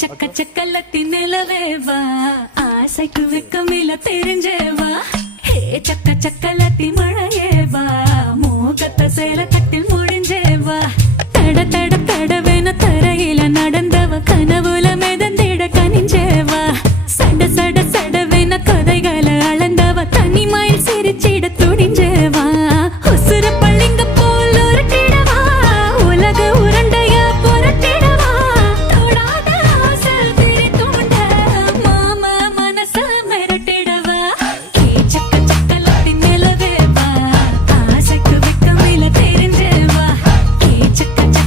சக்க சக்கலத்தி நிலவேவா ஆசைக்கு வெக்கமில்ல தெரிஞ்சேவா ஹே சக்க சக்கலத்தி மழையேவா மோகத்த சேல கட்டில் முடிஞ்சேவா